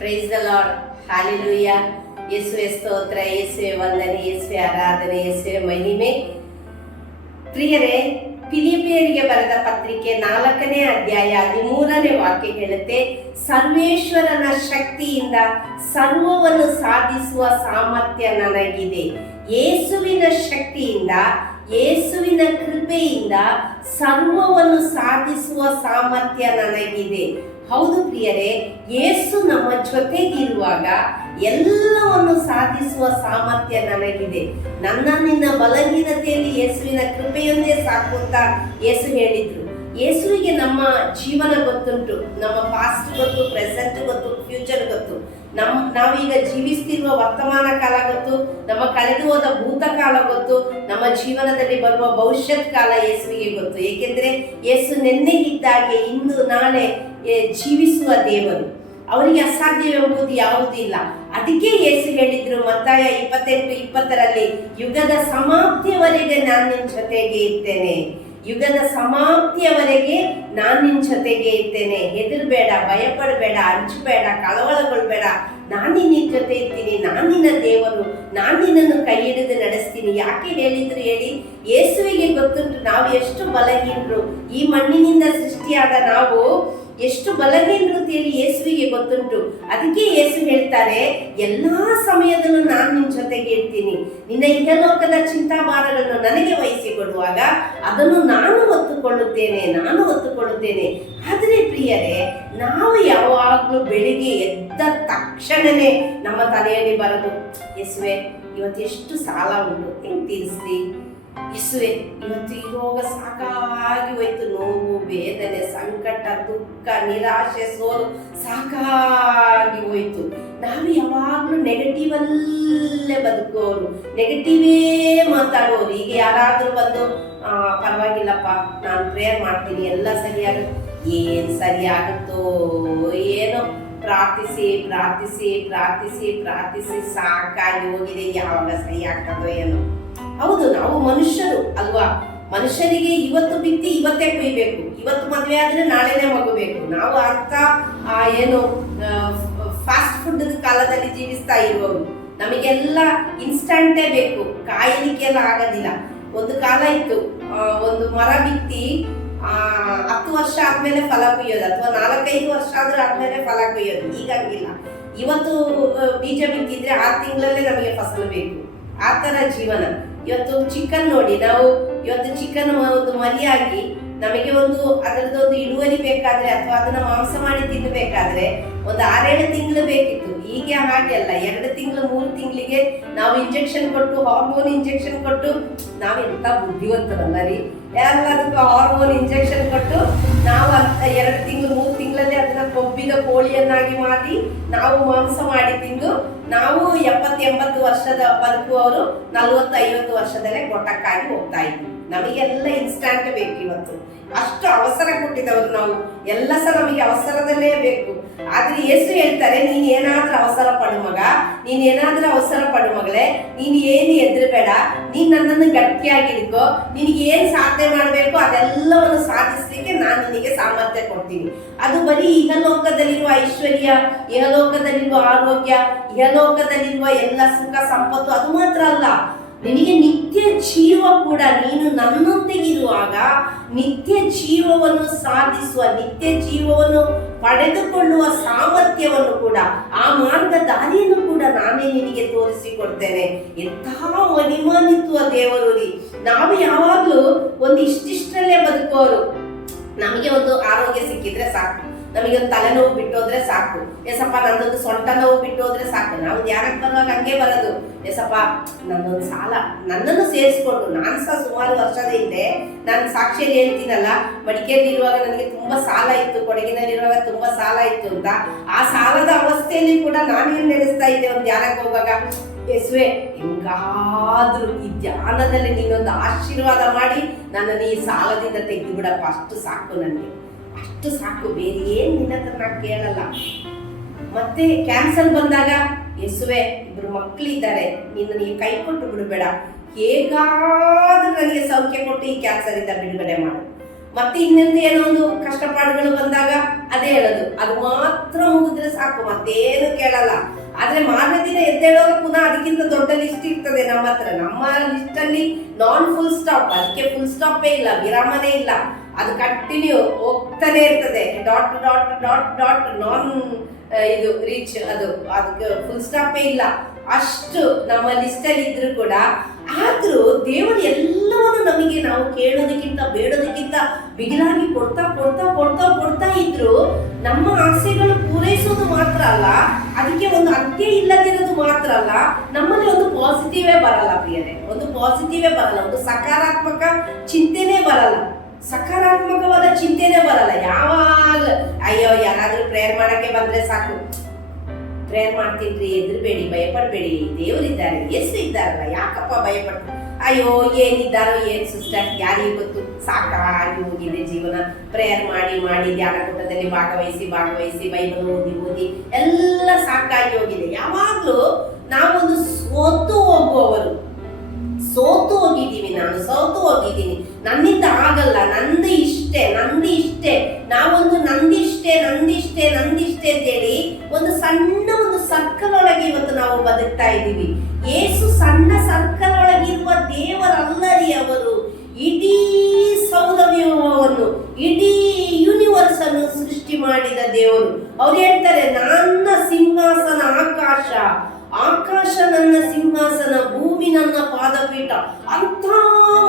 Praise the lord, hallelujah. ಯೇಸುವೆ ಸ್ತೋತ್ರ, ಯೇಸುವೆ ವಂದನೆ, ಯೇಸುವೆ ಆರಾಧನೆ, ಯೇಸುವೆ ಮಹಿಮೆ. ಪ್ರಿಯರೇ, ಫಿಲಿಪಿಯರಿಗೆ ಬರೆದ ಪತ್ರಿಕೆ 4ನೇ ಅಧ್ಯಾಯ 13ನೇ ವಾಕ್ಯ ಹೇಳುತ್ತೆ, ಸರ್ವೇಶ್ವರನ ಶಕ್ತಿಯಿಂದ ಸರ್ವವನ್ನು ಸಾಧಿಸುವ ಸಾಮರ್ಥ್ಯ ನನಗಿದೆ. ಯೇಸುವಿನ ಶಕ್ತಿಯಿಂದ, ಯೇಸುವಿನ ಕೃಪೆಯಿಂದ ಸರ್ವವನ್ನು ಸಾಧಿಸುವ ಸಾಮರ್ಥ್ಯ ನನಗಿದೆ. ಹೌದು ಪ್ರಿಯರೇ, ಯೇಸು ನಮ್ಮ ಜೊತೆಗಿರುವಾಗ ಎಲ್ಲವನ್ನು ಸಾಧಿಸುವ ಸಾಮರ್ಥ್ಯ ನನಗಿದೆ. ನನ್ನ ನಿನ್ನ ಬಲಹೀನತೆಯಲ್ಲಿ ಯೇಸುವಿನ ಕೃಪೆಯನ್ನೇ ಸಾಕು ಅಂತ ಯೇಸು ಹೇಳಿದ್ರು. ಯೇಸುವಿಗೆ ನಮ್ಮ ಜೀವನ ಗೊತ್ತುಂಟು, ನಮ್ಮ ಪಾಸ್ಟ್ ಗೊತ್ತು, ಪ್ರೆಸೆಂಟ್ ಗೊತ್ತು, ಫ್ಯೂಚರ್ ಗೊತ್ತು. ನಾವೀಗ ಜೀವಿಸ್ತಿರುವ ವರ್ತಮಾನ ಕಾಲ ಗೊತ್ತು, ನಮ್ಮ ಕಳೆದು ಹೋದ ಭೂತಕಾಲ ಗೊತ್ತು, ನಮ್ಮ ಜೀವನದಲ್ಲಿ ಬರುವ ಭವಿಷ್ಯತ್ ಕಾಲ ಯೇಸುವಿಗೆ ಗೊತ್ತು. ಏಕೆಂದ್ರೆ ಯೇಸು ನೆನ್ನೆ ಇದ್ದಾಗೆ ಇಂದು ನಾಳೆ ಜೀವಿಸುವ ದೇವರು. ಅವರಿಗೆ ಅಸಾಧ್ಯವೆಂಬುದು ಯಾವುದಿಲ್ಲ. ಅದಕ್ಕೆ ಯೇಸು ಹೇಳಿದ್ರು ಮತ್ತಾಯ 28:20 ಯುಗದ ಸಮಾಪ್ತಿಯವರೆಗೆ ನಾನು ನಿನ್ನ ಜೊತೆಗೆ ಇರ್ತೇನೆ. ಯುಗದ ಸಮಾಪ್ತಿಯವರೆಗೆ ನಾನು ನಿನ್ನ ಜೊತೆಗೆ ಇರ್ತೇನೆ. ಹೆದರ್ಬೇಡ, ಭಯಪಡಬೇಡ, ಹಂಚಬೇಡ, ಕಳವಳಗೊಳ್ಬೇಡ. ನಾನು ನಿನ್ನ ಜೊತೆ ಇರ್ತೀನಿ, ನಾನು ನಿನ್ನ ದೇವರು, ನಾನು ನಿನ್ನನ್ನು ಕೈ ಹಿಡಿದು ನಡೆಸ್ತೀನಿ. ಯಾಕೆ ಹೇಳಿದ್ರು ಹೇಳಿ? ಯೇಸುವಿಗೆ ಗೊತ್ತುಂಟು ನಾವು ಎಷ್ಟು ಬಲಹೀನರು. ಈ ಮಣ್ಣಿನಿಂದ ಸೃಷ್ಟಿಯಾದ ನಾವು ಎಷ್ಟು ಬಲಹೀನರು ಅಂತೇಳಿ ಯೇಸುವಿಗೆ ಗೊತ್ತುಂಟು. ಅದಕ್ಕೆ ಯೇಸು ಹೇಳ್ತಾರೆ, ಎಲ್ಲಾ ಸಮಯದಲ್ಲೂ ನಾನು ನಿನ್ನ ಜೊತೆಗೆ ಇರ್ತೀನಿ. ನಿನ್ನ ಇಹಲೋಕದ ಚಿಂತಾಭಾರಗಳನ್ನು ನನಗೆ ವಹಿಸಿಕೊಡುವಾಗ ಅದನ್ನು ನಾನು ಹೊತ್ತುಕೊಳ್ಳುತ್ತೇನೆ. ಆದರೆ ಪ್ರಿಯರೇ, ನಾವು ಯಾವಾಗಲೂ ಬೆಳಿಗ್ಗೆ ಎದ್ದ ತಕ್ಷಣನೇ ನಮ್ಮ ತಲೆಯಲ್ಲಿ ಬರೋದು, ಯೇಸುವೆ ಇವತ್ತು ಎಷ್ಟು ಸಾಲ ಉಂಟು, ಹೆಂಗೆ ತೀರಿಸ್ಲಿ? ಯೇಸುವೆ ಇವತ್ತು ಇರೋಗ ಸಾಕಾಗಿ ಹೋಯ್ತು. ನೋವು, ವೇದನೆ, ಸಂಕಟ, ದುಃಖ, ನಿರಾಶೆ, ಸೋಲು ಸಾಕಾಗಿ ಹೋಯ್ತು. ನಾವು ಯಾವಾಗಲೂ ನೆಗೆಟಿವಲ್ಲೇ ಬದುಕೋರು, ನೆಗೆಟಿವೇ ಮಾತಾಡೋರು. ಈಗ ಯಾರಾದರೂ ಬಂದು ಪರವಾಗಿಲ್ಲಪ್ಪ, ನಾನು ಪ್ರೇಯರ್ ಮಾಡ್ತೀನಿ, ಎಲ್ಲ ಸರಿಯಾಗುತ್ತೆ. ಏನು ಸರಿಯಾಗುತ್ತೋ ಏನೋ, ಪ್ರಾರ್ಥಿಸಿ ಸಾಕಾಗಿ ಹೋಗಿದೆ. ಯಾವಾಗ ಸರಿ ಆಗ್ತದೋ ಏನೋ. ಹೌದು, ನಾವು ಮನುಷ್ಯರು ಅಲ್ವಾ? ಮನುಷ್ಯರಿಗೆ ಇವತ್ತು ಬಿತ್ತಿ ಇವತ್ತೇ ಕೊಯ್ಬೇಕು, ಇವತ್ತು ಮದುವೆ ಆದ್ರೆ ನಾಳೆನೇ ಮಗಬೇಕು. ನಾವು ಅಂತ ಏನು ಫಾಸ್ಟ್ ಫುಡ್ ಕಾಲದಲ್ಲಿ ಜೀವಿಸ್ತಾ ಇರುವವರು. ನಮಗೆಲ್ಲ ಇನ್ಸ್ಟಂಟೇ ಬೇಕು, ಕಾಯಲಿಕ್ಕೆಲ್ಲ ಆಗೋದಿಲ್ಲ. ಒಂದು ಕಾಲ ಇತ್ತು, ಒಂದು ಮರ ಬಿತ್ತಿ 10 ವರ್ಷ ಆದ್ಮೇಲೆ ಫಲ ಕೊಯ್ಯೋದು, ಅಥವಾ 4-5 ವರ್ಷ ಆದ್ಮೇಲೆ ಫಲ ಕೊಯ್ಯೋದು. ಈಗ ಹಂಗಿಲ್ಲ. ಇವತ್ತು ಬೀಜ ಬಿತ್ತಿದ್ರೆ 6 ತಿಂಗಳಲ್ಲೇ ನಮಗೆ ಫಸಲು ಬೇಕು. ಆ ಥರ ಜೀವನ. ಇವತ್ತು ಚಿಕನ್ ನೋಡಿ, ನಾವು ಇವತ್ತು ಚಿಕನ್ ಒಂದು ಮರಿಯಾಗಿ ನಮಗೆ ಅದರದೊಂದು ಇಳುವರಿ ಬೇಕಾದ್ರೆ, ಅಥವಾ ಅದನ್ನ ಮಾಂಸ ಮಾಡಿ ತಿನ್ನಬೇಕಾದ್ರೆ ಒಂದು 6-7 ತಿಂಗಳು ಬೇಕಿತ್ತು. ಈಗ ಹಾಗೆ ಅಲ್ಲ, 2 ತಿಂಗಳು 3 ತಿಂಗಳಿಗೆ ನಾವು ಇಂಜೆಕ್ಷನ್ ಕೊಟ್ಟು, ಹಾರ್ಮೋನ್ ಇಂಜೆಕ್ಷನ್ ಕೊಟ್ಟು, ನಾವೆಂತ ಬುದ್ಧಿವಂತರಲ್ಲ ರೀ. ಎಲ್ಲದಕ್ಕೂ ಹಾರ್ಮೋನ್ ಇಂಜೆಕ್ಷನ್ ಕೊಟ್ಟು ನಾವು 2 ತಿಂಗಳು 3 ತಿಂಗಳಲ್ಲಿ ಅದನ್ನ ಕೊಬ್ಬಿದ ಕೋಳಿಯನ್ನಾಗಿ ಮಾಡಿ ನಾವು ಮಾಂಸ ಮಾಡಿ ತಿಂದು, ನಾವು 70-80 ವರ್ಷದ ಬದುಕುವವರು 40-50 ವರ್ಷದಲ್ಲೇ ಗೊಟ್ಟಕ್ಕಾಗಿ ಹೋಗ್ತಾ ಇದ್ವಿ. ನಮಗೆಲ್ಲ ಇನ್ಸ್ಟಂಟ್ ಬೇಕು ಇವತ್ತು. ಅಷ್ಟು ಅವಸರ ಕೊಟ್ಟಿದ್ದವರು ನಾವು. ಎಲ್ಲ ಸಹ ನಮಗೆ ಅವಸರದಲ್ಲೇ ಬೇಕು. ಆದ್ರೆ ಯೇಸು ಹೇಳ್ತಾರೆ, ನೀನ್ ಏನಾದ್ರೂ ಅವಸರ ಪಡು ಮಗ, ನೀನ್ ಏನಾದ್ರೂ ಅವಸರ ಪಡು ಮಗಳೇ, ನೀನ್ ಏನು ಹೆದರ್ಬೇಡ, ನೀನ್ ನನ್ನನ್ನು ಗಟ್ಟಿಯಾಗಿ ಹಿಡ್ಕೋ. ನಿನಗೆ ಏನ್ ಸಾಧನೆ ಮಾಡ್ಬೇಕು ಅದೆಲ್ಲವನ್ನು ಸಾಧಿಸ್ಲಿಕ್ಕೆ ನಾನು ನಿನಗೆ ಸಾಮರ್ಥ್ಯ ಕೊಡ್ತೀನಿ. ಅದು ಬರೀ ಇಹಲೋಕದಲ್ಲಿರುವ ಐಶ್ವರ್ಯ, ಇಹಲೋಕದಲ್ಲಿರುವ ಆರೋಗ್ಯ, ಇಹಲೋಕದಲ್ಲಿರುವ ಎಲ್ಲ ಸುಖ ಸಂಪತ್ತು ಅದು ಮಾತ್ರ ಅಲ್ಲ, ನಿನಗೆ ನಿತ್ಯ ಜೀವ ಕೂಡ. ನೀನು ನನ್ನೊಂದಿಗಿರುವಾಗ ನಿತ್ಯ ಜೀವವನ್ನು ಸಾಧಿಸುವ, ನಿತ್ಯ ಜೀವವನ್ನು ಪಡೆದುಕೊಳ್ಳುವ ಸಾಮರ್ಥ್ಯವನ್ನು ಕೂಡ, ಆ ಮಾರ್ಗ ದಾರಿಯನ್ನು ಕೂಡ ನಾನೇ ನಿನಗೆ ತೋರಿಸಿಕೊಡ್ತೇನೆ. ಎಂತಹ ಮಹಿಮಾನ್ವಿತ ದೇವರು ರೀ. ನಾವು ಯಾವಾಗಲೂ ಒಂದು ಇಷ್ಟಿಷ್ಟರಲ್ಲೇ ಬದುಕೋರು. ನಮಗೆ ಒಂದು ಆರೋಗ್ಯ ಸಿಕ್ಕಿದ್ರೆ ಸಾಕು, ನಮಗೆ ಒಂದು ತಲೆನೋವು ಬಿಟ್ಟೋದ್ರೆ ಸಾಕು, ಎಸಪ್ಪ ನಂದೊಂದು ಸೊಂಟ ನೋವು ಬಿಟ್ಟೋದ್ರೆ ಸಾಕು. ನಾವು ಧ್ಯಾನಕ್ಕೆ ಬರುವಾಗ ಹಂಗೆ ಬರೋದು, ಎಸಪ್ಪ ನನ್ನೊಂದು ಸಾಲ, ನನ್ನನ್ನು ಸೇರಿಸ್ಕೊಂಡು. ನಾನು ಸಹ ಸುಮಾರು ವರ್ಷದ ಹಿಂದೆ ನಾನು ಸಾಕ್ಷಿಯಲ್ಲಿ ಹೇಳ್ತೀನಲ್ಲ, ಮಡಿಕೇರಿಲಿರುವಾಗ ನನಗೆ ತುಂಬಾ ಸಾಲ ಇತ್ತು, ಕೊಡಗಿನಲ್ಲಿರುವಾಗ ತುಂಬಾ ಸಾಲ ಇತ್ತು ಅಂತ. ಆ ಸಾಲದ ಅವಸ್ಥೆಯಲ್ಲಿ ಕೂಡ ನಾನೇನು ನೆನೆಸ್ತಾ ಇದ್ದೆ ಒಂದು ಧ್ಯಾನಕ್ಕೆ ಹೋಗುವಾಗ, ಯೇಸುವೆ ಹೆಂಗಾದ್ರೂ ಈ ಧ್ಯಾನದಲ್ಲಿ ನೀನೊಂದು ಆಶೀರ್ವಾದ ಮಾಡಿ ನನ್ನನ್ನು ಈ ಸಾಲದಿಂದ ತೆಗೆದು ಬಿಡಪ್ಪ, ಅಷ್ಟು ಸಾಕು ನನಗೆ, ಅಷ್ಟು ಸಾಕು, ಬೇರೆ ಏನ್ ನಿನ್ನ ಹತ್ರ ನಾನು ಕೇಳಲ್ಲ. ಮತ್ತೆ ಕ್ಯಾನ್ಸರ್ ಬಂದಾಗ, ಯೇಸುವೆ 2 ಮಕ್ಕಳಿದ್ದಾರೆ, ನೀನು ಕೈ ಕೊಟ್ಟು ಬಿಡಬೇಡ, ಹೇಗಾದ್ರೂ ನನಗೆ ಸೌಖ್ಯ ಕೊಟ್ಟು ಈ ಕ್ಯಾನ್ಸರ್ ಇಂದ ಬಿಡುಗಡೆ ಮಾಡು. ಮತ್ತೆ ಇನ್ನೊಂದು ಏನೋ ಒಂದು ಕಷ್ಟಪಾಡುಗಳು ಬಂದಾಗ ಅದೇ ಹೇಳೋದು, ಅದು ಮಾತ್ರ ಮುಗಿದ್ರೆ ಸಾಕು, ಮತ್ತೇನು ಕೇಳಲ್ಲ. ಆದ್ರೆ ಮಾರನೇ ದಿನ ಎದ್ದೇಳುವಾಗ ಪುನಃ ಅದಕ್ಕಿಂತ ದೊಡ್ಡ ಲಿಸ್ಟ್ ಇರ್ತದೆ ನಮ್ಮ ಹತ್ರ. ನಮ್ಮ ಲಿಸ್ಟ್ ಅಲ್ಲಿ ನಾನ್ ಫುಲ್ ಸ್ಟಾಪ್, ಅದಕ್ಕೆ ಫುಲ್ ಸ್ಟಾಪೇ ಇಲ್ಲ, ವಿರಾಮನೇ ಇಲ್ಲ, ಅದು ಕಂಟಿನ್ಯೂ ಹೋಗ್ತಾನೆ ಇರ್ತದೆ. ಡಾಟ್ ಡಾಟ್ ಡಾಟ್ ಡಾಟ್ ನಾನ್ ಇದು ರೀಚ್, ಅದಕ್ಕೆ ಫುಲ್ ಸ್ಟಾಪೇ ಇಲ್ಲ. ಅಷ್ಟು ನಮ್ಮ ಲಿಸ್ಟ್ ಅಲ್ಲಿ ಇದ್ರು ಕೂಡ, ಆದ್ರೂ ದೇವರು ಎಲ್ಲವನ್ನು ನಮಗೆ ನಾವು ಕೇಳೋದಕ್ಕಿಂತ ಬೇಡೋದಕ್ಕಿಂತ ಬಿಗಿಲಾಗಿ ಕೊಡ್ತಾ ಕೊಡ್ತಾ ಕೊಡ್ತಾ ಕೊಡ್ತಾ ಇದ್ರು. ನಮ್ಮ ಆಸೆಗಳು ಪೂರೈಸೋದು ಮಾತ್ರ ಅಲ್ಲ, ಅದಕ್ಕೆ ಒಂದು ಅಂತ್ಯ ಇಲ್ಲದಿರೋದು ಮಾತ್ರ ಅಲ್ಲ, ನಮ್ಮಲ್ಲಿ ಒಂದು ಪಾಸಿಟಿವೇ ಬರಲ್ಲ ಪ್ರಿಯರೇ, ಒಂದು ಪಾಸಿಟಿವೇ ಬರಲ್ಲ, ಒಂದು ಸಕಾರಾತ್ಮಕ ಚಿಂತೆನೇ ಬರಲ್ಲ, ಸಕಾರಾತ್ಮಕವಾದ ಚಿಂತೆನೇ ಬರಲ್ಲ. ಯಾವಾಗ ಅಯ್ಯೋ ಯಾರಾದ್ರೂ ಪ್ರೇಯರ್ ಮಾಡಕ್ಕೆ ಬಂದ್ರೆ ಸಾಕು, ಪ್ರೇಯರ್ ಮಾಡ್ತಿದ್ರಿ, ಎದುರುಬೇಡಿ, ಭಯಪಡಬೇಡಿ, ದೇವರಿದ್ದಾರೆ, ಯೇಸು ಇದ್ದಾರಲ್ಲ, ಯಾಕಪ್ಪ ಭಯಪಡ್ತೀವಿ, ಅಯ್ಯೋ ಏನಿದ್ದಾರೋ ಏನ್ ಸಿಸ್ಟರ್ ಯಾರಿಗೂ ಗೊತ್ತು, ಸಾಕಾಗಿ ಹೋಗಿದೆ ಜೀವನ, ಪ್ರೇಯರ್ ಮಾಡಿ ಮಾಡಿ ಧ್ಯಾನ ಕೂಟದಲ್ಲಿ ಭಾಗವಹಿಸಿ ಬೈಬಲ್ ಓದಿ ಎಲ್ಲ ಸಾಕಾಗಿ ಹೋಗಿದೆ. ಯಾವಾಗ್ಲೂ ನಾವೊಂದು ಸೋತು ಹೋಗಿದ್ದೀವಿ, ನಾನು ಸೋತು ಹೋಗಿದ್ದೀನಿ, ನನ್ನಿಂದ ಆಗಲ್ಲ, ನಂದು ಇಷ್ಟೇ ನಾವೊಂದು ನಂದಿಷ್ಟೇ ಅಂತೇಳಿ ಒಂದು ಸಣ್ಣ ಒಂದು ಸರ್ಕಲ್ ಒಳಗೆ ಇವತ್ತು ನಾವು ಬದುಕ್ತಾ ಇದ್ದೀವಿ. ಯೇಸು ಸಣ್ಣ ಸರ್ಕಲ್ ಒಳಗಿರುವ ದೇವರಲ್ಲರಿ, ಅವರು ಇಡೀ ಸೌರವ್ಯೂಹವನ್ನು, ಇಡೀ ಯೂನಿವರ್ಸ್ ಅನ್ನು ಸೃಷ್ಟಿ ಮಾಡಿದ ದೇವರು. ಅವ್ರು ಹೇಳ್ತಾರೆ, ನನ್ನ ಸಿಂಹಾಸನ ಆಕಾಶ ನನ್ನ ಸಿಂಹಾಸನ, ಭೂಮಿ ನನ್ನ ಪಾದಪೀಠ. ಅಂತ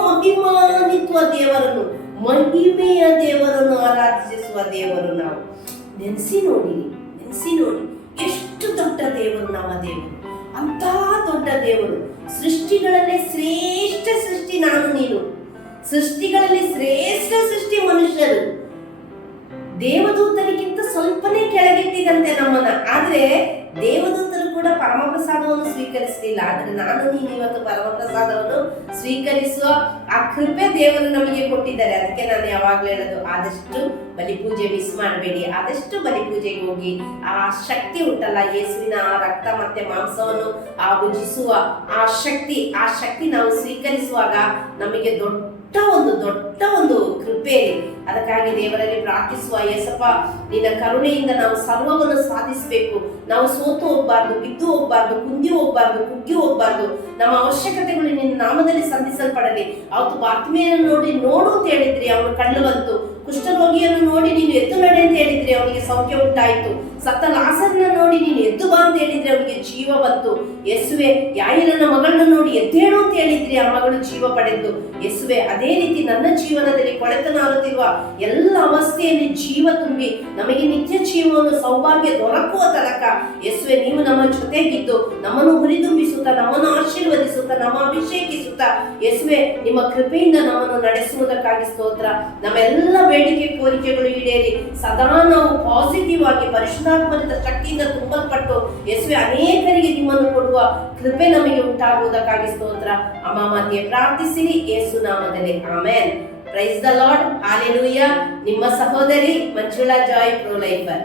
ಮಹಿಮಾನ್ವಿತ ದೇವರನ್ನು, ಮಹಿಮೆಯ ದೇವರನ್ನು ಆರಾಧಿಸುವ ದೇವರು ನಾವು. ನೆನೆಸಿ ನೋಡಿ, ಎಷ್ಟು ದೊಡ್ಡ ದೇವರು ನಮ್ಮ ದೇವರು, ಅಂತ ದೊಡ್ಡ ದೇವರು. ಸೃಷ್ಟಿಗಳಲ್ಲೇ ಶ್ರೇಷ್ಠ ಸೃಷ್ಟಿ ನಾನು ನೀನು, ಸೃಷ್ಟಿಗಳಲ್ಲಿ ಶ್ರೇಷ್ಠ ಸೃಷ್ಟಿ ಮನುಷ್ಯರು. ದೇವದೂತರಿಗಿಂತ ಸ್ವಲ್ಪನೇ ಕೆಳಗಿಟ್ಟಿದಂತೆ ನಮ್ಮನ್ನ. ಆದ್ರೆ ದೇವದೂತರು ಕೂಡ ಪರಮಪ್ರಸಾದವನ್ನು ಸ್ವೀಕರಿಸಲಿಲ್ಲ. ಆದ್ರೆ ನಾನು ನೀನು ಇವತ್ತು ಪರಮಪ್ರಸಾದವನ್ನು ಸ್ವೀಕರಿಸುವ ಆ ಕೃಪೆ ದೇವರು ನಮಗೆ ಕೊಟ್ಟಿದ್ದಾರೆ. ಅದಕ್ಕೆ ನಾನು ಯಾವಾಗ್ಲೂ ಹೇಳೋದು, ಆದಷ್ಟು ಬಲಿಪೂಜೆ ಮಿಸ್ ಮಾಡಬೇಡಿ, ಆದಷ್ಟು ಬಲಿಪೂಜೆಗೆ ಹೋಗಿ. ಆ ಶಕ್ತಿ ಉಂಟಲ್ಲ, ಯೇಸುವಿನ ಆ ರಕ್ತ ಮತ್ತೆ ಮಾಂಸವನ್ನು ಆ ಭುಜಿಸುವ ಆ ಶಕ್ತಿ ನಾವು ಸ್ವೀಕರಿಸುವಾಗ ನಮಗೆ ದೊಡ್ಡ ಒಂದು ಕೃಪೆ. ಅದಕ್ಕಾಗಿ ದೇವರಲ್ಲಿ ಪ್ರಾರ್ಥಿಸುವ, ಯೇಸಪ್ಪ ನಿನ್ನ ಕರುಣೆಯಿಂದ ನಾವು ಸರ್ವವನ್ನು ಸಾಧಿಸಬೇಕು. ನಾವು ಸೋತು ಹೋಗ್ಬಾರ್ದು, ಬಿದ್ದು ಹೋಗ್ಬಾರ್ದು, ಕುಂದಿ ಹೋಗ್ಬಾರ್ದು, ಕುಗ್ಗಿ ಹೋಗ್ಬಾರ್ದು. ನಮ್ಮ ಅವಶ್ಯಕತೆಗಳು ನಿನ್ನ ನಾಮದಲ್ಲಿ ಸಂಧಿಸಲ್ಪಡಲಿ. ಅವತ್ತು ಬಾತ್ಮಿಯನ್ನು ನೋಡು ಅಂತ ಹೇಳಿದ್ರಿ, ಅವನು ಕಣ್ಣು ಬಂತು. ಕುಷ್ಠರೋಗಿಯನ್ನು ನೋಡಿ ನೀನು ಎದ್ದು ನಡೆ ಅಂತ ಹೇಳಿದ್ರೆ ಅವನಿಗೆ ಸೌಖ್ಯ ಉಂಟಾಯಿತು. ಸತ್ತ ಲಾಸರನ್ನ ನೋಡಿ ನೀನು ಎದ್ದು ಬಾ ಅಂತ ಹೇಳಿದ್ರೆ ಅವನಿಗೆ ಜೀವ ಬಂತು. ಯೇಸುವೆ ಯಾಯಿರನ ಮಗಳನ್ನ ನೋಡಿ ಎದ್ದೇಳು ಅಂತ ಹೇಳಿದ್ರಿ, ಆ ಮಗಳು ಜೀವ ಪಡೆದು. ಯೇಸುವೆ ಅದೇ ರೀತಿ ನನ್ನ ಜೀವನದಲ್ಲಿ ಕೊಳೆತನಾಗುತ್ತಿರುವ ಎಲ್ಲ ಅವಸ್ಥೆಯಲ್ಲಿ ಜೀವ ತುಂಬಿ ನಮಗೆ ನಿತ್ಯ ಜೀವವನ್ನು ಸೌಭಾಗ್ಯ ದೊರಕುವ ತನಕ ಯೇಸುವೆ ನೀವು ನಮ್ಮ ಜೊತೆಗಿದ್ದು ನಮ್ಮನ್ನು ಹುರಿದುಂಬಿಸುತ್ತಾ, ನಮ್ಮನ್ನು ಆಶೀರ್ವದಿಸುತ್ತಾ, ನಮ್ಮ ಅಭಿಷೇಕಿಸುತ್ತಾ ಯೇಸುವೆ ನಿಮ್ಮ ಕೃಪೆಯಿಂದ ನಮ್ಮನ್ನು ನಡೆಸುವುದಕ್ಕಾಗಿ ಸ್ತೋತ್ರ. ನಮ್ಮೆಲ್ಲ ಬೇಡಿಕೆ ಕೋರಿಕೆಗಳು ಈಡೇರಿ ಸದಾ ನಾವು ಪಾಸಿಟಿವ್ ಆಗಿ ಪರಿಶುದ್ಧಾತ್ಮದ ಶಕ್ತಿಯಿಂದ ತುಂಬಲ್ಪಟ್ಟು ಯೇಸುವೆ ಅನೇಕರಿಗೆ ನಿಮ್ಮನ್ನು ಕೊಡುವ ಕೃಪೆ ನಮಗೆ ಉಂಟಾಗುವುದಕ್ಕಾಗಿ ಸ್ತೋತ್ರ. ಅಮ್ಮ ಮಧ್ಯೆ ಪ್ರಾರ್ಥಿಸಿರಿ ಯೇಸು ನಾಮದಲ್ಲಿ, amen. Praise the lord, hallelujah. ನಿಮ್ಮ ಸಹೋದರಿ ಮಂಜುಳಾ ಜಾಯ್ ಪ್ರೋ ಲೈಫರ್.